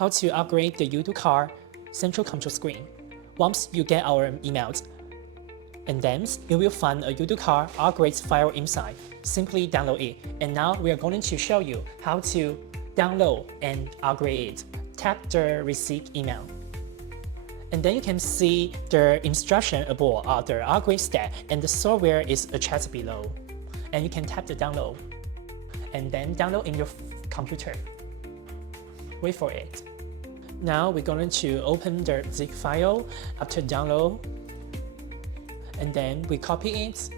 how to upgrade the Youducar central control screen. Once you get our emails, and then you will find a Youducar upgrade file inside. Simply download it. And now we are going to show you how to download and upgrade it. Tap the receipt email. And then you can see the instruction about the upgrade step, and the software is attached below. And you can tap the download and then download in your computer. Wait for it. Now we're going to open the zip file after download, and then we copy it,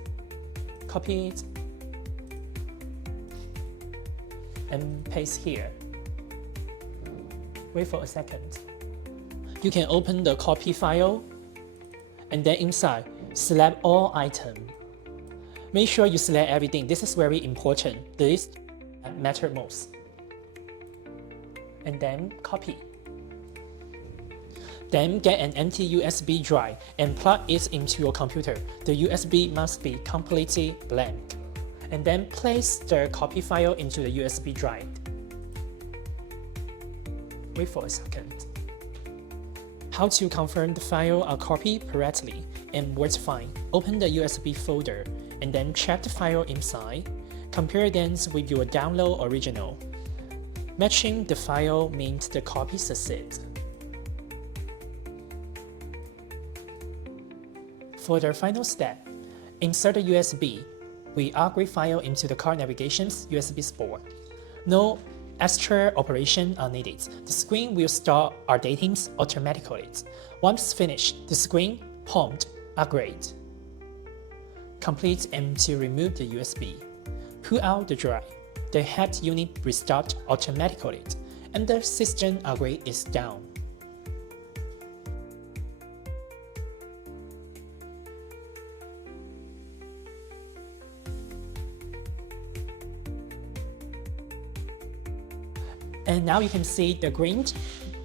and paste here. Wait for a second. You can open the copy file, and then inside, select all items. Make sure you select everything. This is very important. This matters most. And then copy. Then get an empty USB drive and plug it into your computer. The USB must be completely blank. And then place the copy file into the USB drive. Wait for a second. How to confirm the file are copied correctly and works fine. Open the USB folder and then check the file inside. Compare them with your download original. Matching the file means the copy succeeds. For the final step, insert the USB. We upgrade file into the car navigation's USB port. No extra operation are needed. The screen will start updating automatically. Once finished, the screen prompt upgrade. Complete and to remove the USB. Pull out the drive. The head unit restart automatically, and the system upgrade is done. And now you can see the green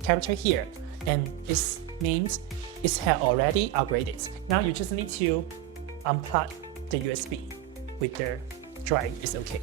character here, and it means it has already upgraded. Now you just need to unplug the USB with the drive. It's okay.